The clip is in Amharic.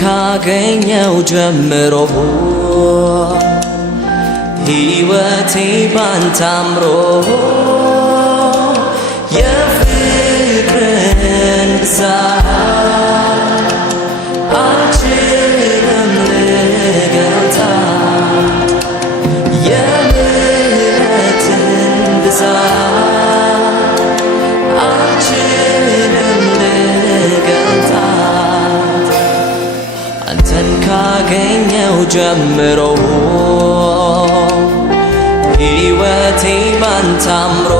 ካገኘው ጀምሮ ሕይወቴ ባንተ አምሮ የፍቅርን ብዛት አልችልም ልገልጣት የምሕረትን ብዛት አልችልም ልገልጣት አንተን ካገኘው ጀምሮ ሕይወቴ ባንተ አምሮ